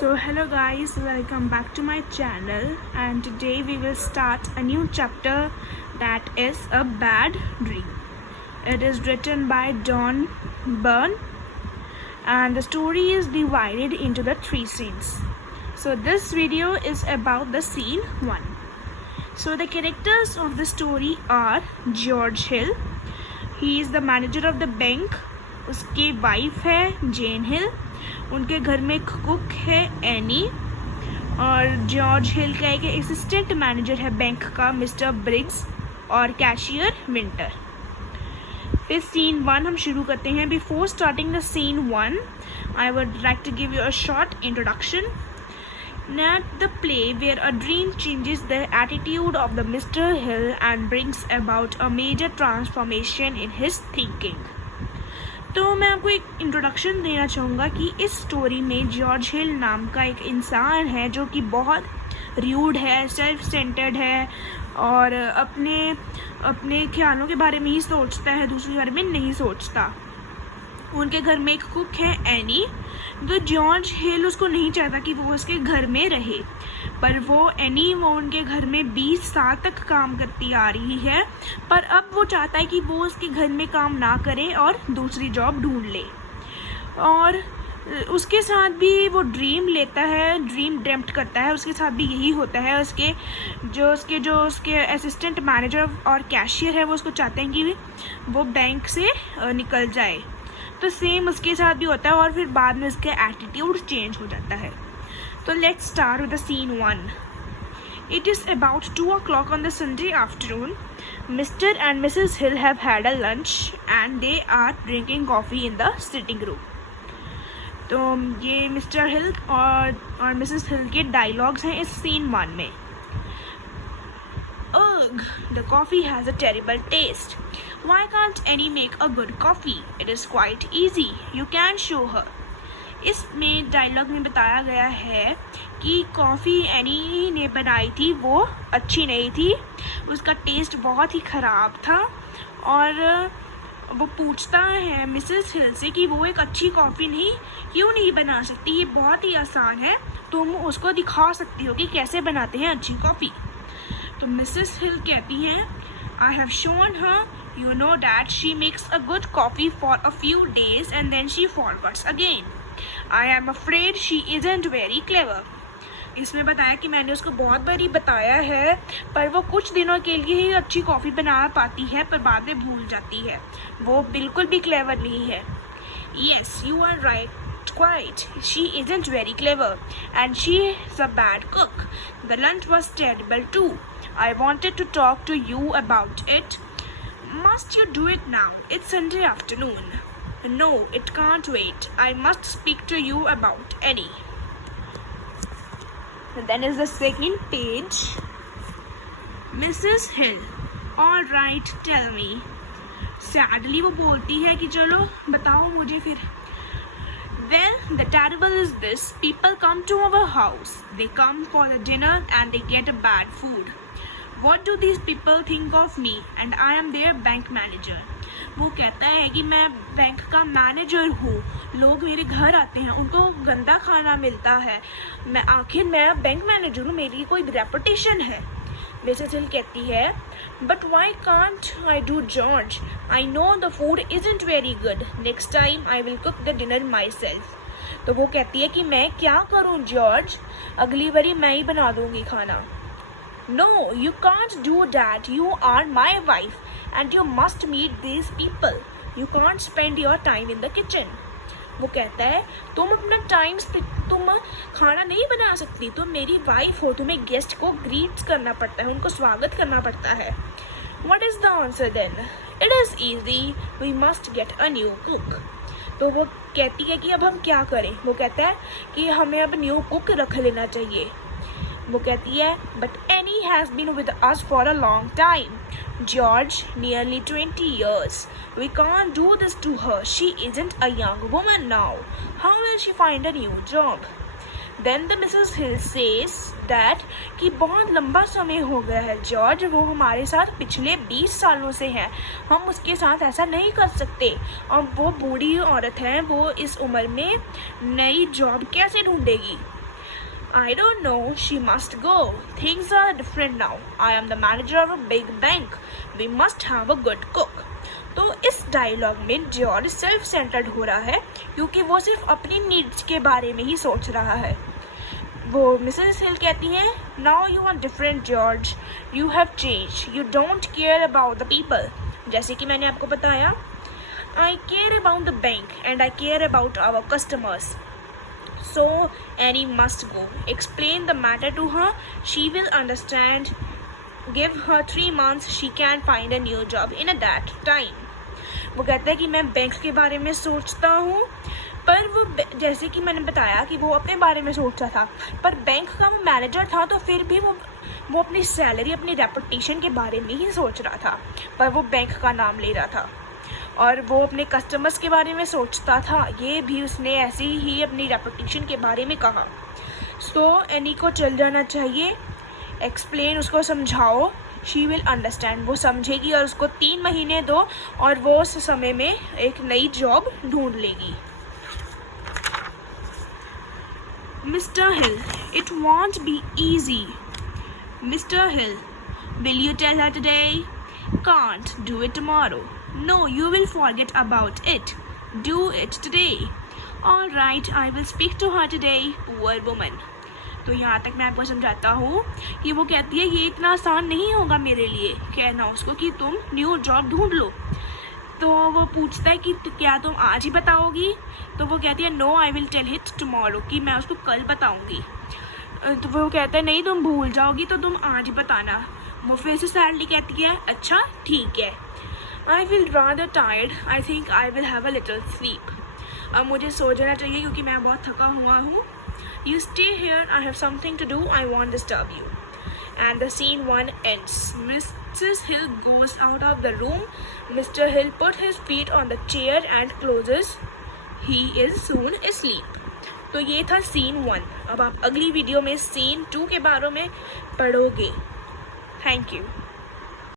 So hello guys, welcome back to my channel, and today we will start a new chapter that is A Bad Dream. It is written by Don Byrne and the story is divided into the 3 scenes. So this video is about the scene 1. So the characters of the story are George Hill. He is the manager of the bank. उसकी wife है जेन हिल. उनके घर में एक cook है any और George Hill का एक असिस्टेंट मैनेजर है बैंक का मिस्टर ब्रिग्स और कैशियर विंटर. फिर सीन 1 हम शुरू करते हैं. Before starting the scene 1 I would like to give you a short introduction. Not the play where a dream changes the attitude of the Mr. Hill and brings about a major transformation in his thinking. तो मैं आपको एक introduction देना चाहूँगा कि इस story में George हिल नाम का एक इंसान है जो कि बहुत र्यूड है, सेल्फ सेंटर्ड है और अपने ख्यालों के बारे में ही सोचता है, दूसरे के बारे में नहीं सोचता. उनके घर में एक कुक है एनी. तो जॉर्ज हिल उसको नहीं चाहता कि वो उसके घर में रहे, पर वो उनके घर में 20 साल तक काम करती आ रही है, पर अब वो चाहता है कि वो उसके घर में काम ना करे और दूसरी जॉब ढूंढ ले. और उसके साथ भी वो ड्रीम लेता है, ड्रीम ड्रीम्ट करता है. उसके साथ भी यही होता है. उसके असिस्टेंट मैनेजर और कैशियर है वो उसको चाहते हैं कि वो बैंक से निकल जाए. तो सेम उसके साथ भी होता है और फिर बाद में उसका एटीट्यूड चेंज हो जाता है. तो let's start with the scene 1. It is about 2 o'clock on the Sunday afternoon. Mr. and Mrs. Hill have had a lunch and they are drinking coffee in the sitting room. तो ये mister हिल और Mrs हिल के dialogues हैं इस scene 1 में. Ugh, the coffee has a terrible taste. Why can't Annie make a good coffee? It is quite easy. You can show her. इसमें dialogue में बताया गया है कि कॉफ़ी एनी ने बनाई थी वो अच्छी नहीं थी, उसका टेस्ट बहुत ही ख़राब था. और वो पूछता है मिसेस हिल से कि वो एक अच्छी कॉफ़ी क्यों नहीं बना सकती, ये बहुत ही आसान है, तुम उसको दिखा सकती हो कि कैसे बनाते हैं अच्छी कॉफ़ी. तो मिसेस हिल कहती हैं I have shown her, you know that she makes a good coffee for a few days and then she forgets again. I am afraid she isn't very clever. इसमें बताया कि मैंने उसको बहुत बारी बताया है पर वो कुछ दिनों के लिए ही अच्छी कॉफ़ी बना पाती है पर बाद में भूल जाती है. वो बिल्कुल भी क्लेवर नहीं है. Yes, you are right. Quite. She isn't very clever and she is a bad cook. The lunch was terrible too. I wanted to talk to you about it. Must you do it now? It's Sunday afternoon. No, it can't wait. I must speak to you about Annie. And then is the second page. Mrs. Hill. All right, tell me. Sadly वो बोलती है कि चलो बताओ मुझे फिर. Well, the terrible is this. People come to our house. They come for the dinner and they get a bad food. What do these people think of me? And I am their bank manager. वो कहता है कि मैं bank का manager हूँ, लोग मेरे घर आते हैं, उनको गंदा खाना मिलता है, मैं बैंक मैनेजर हूँ, मेरी कोई रेपुटेशन है. मिसेस हिल कहती है but why can't I do George, I know the food isn't very good, next time I will cook the dinner my self. तो वो कहती है कि मैं क्या करूँ जॉर्ज, अगली बारी मैं ही बना दूँगी खाना. No, you can't do that. You are my wife and you must meet these people. You can't spend your time in the kitchen. वो कहता है तुम खाना नहीं बना सकती, तुम मेरी वाइफ हो, तुम्हें गेस्ट को ग्रीट करना पड़ता है, उनको स्वागत करना पड़ता है. What is the answer then? It is easy. We must get a new cook. तो वो कहती है कि अब हम क्या करें. वो कहता है कि हमें अब न्यू कुक रख लेना चाहिए. वो कहती है but Annie has been with us for a long time. George nearly 20 years. We can't do this to her. She isn't a young woman now. How will she find a new job? Then the Mrs. Hill says that कि बहुत लंबा समय हो गया है George, वो हमारे साथ पिछले 20 सालों से है, हम उसके साथ ऐसा नहीं कर सकते, और वो बूढ़ी औरत है, वो इस उम्र में नई जॉब कैसे ढूंढेगी. I don't know, she must go. Things are different now. I am the manager of a big bank. We must have a good cook. तो इस डायलॉग में जॉर्ज सेल्फ सेंटर्ड हो रहा है क्योंकि वो सिर्फ अपनी नीड्स के बारे में ही सोच रहा है. वो मिसेस हिल कहती हैं, now you are different George, you have change, you don't care about the people. जैसे कि मैंने आपको बताया, I care about the bank and I care about our customers. So Annie must go. Explain the matter to her. She will understand. Give her 3 months. She can find a new job in that time. वो कहता है कि मैं bank के बारे में सोचता हूँ, पर वो जैसे कि मैंने बताया कि वो अपने बारे में सोचता था, पर बैंक का वो मैनेजर था तो फिर भी वो अपनी सैलरी, अपनी रेपुटेशन के बारे में ही सोच रहा था, पर वो बैंक का नाम ले रहा था. और वो अपने कस्टमर्स के बारे में सोचता था, ये भी उसने ऐसे ही अपनी रेपुटेशन के बारे में कहा. सो एनी को चल जाना चाहिए. एक्सप्लेन, उसको समझाओ. शी विल अंडरस्टैंड, वो समझेगी और उसको 3 महीने दो और वो उस समय में एक नई जॉब ढूंढ लेगी. Mister Hill, it won't be easy. Mister Hill, will you tell her today? Can't do it tomorrow. No, you will forget about it. Do it today. All right, I will speak to her today. Poor woman. तो यहाँ तक मैं आपको समझाता हूँ कि वो कहती है ये इतना आसान नहीं होगा मेरे लिए कहना उसको कि तुम न्यू जॉब ढूंढ लो. तो वो पूछता है कि क्या तुम आज ही बताओगी? तो वो कहती है no, I will tell it tomorrow, कि मैं उसको कल बताऊँगी. तो वो कहता है नहीं, तुम भूल जाओगी तो तुम आज ही बताना. वो फिर से सैडली कहती है अच्छा ठीक है. I feel rather tired, I think I will have a little sleep. अब मुझे सो जाना चाहिए क्योंकि मैं बहुत थका हुआ हूँ. You stay here, I have something to do, I want disturb you. And the scene 1 ends. Mrs. Hill goes out of the room. Mr. Hill put his feet on the chair and closes. He is soon asleep. तो ये था scene 1. अब आप अगली video में scene 2 के बारे में पढ़ोगे. Thank you.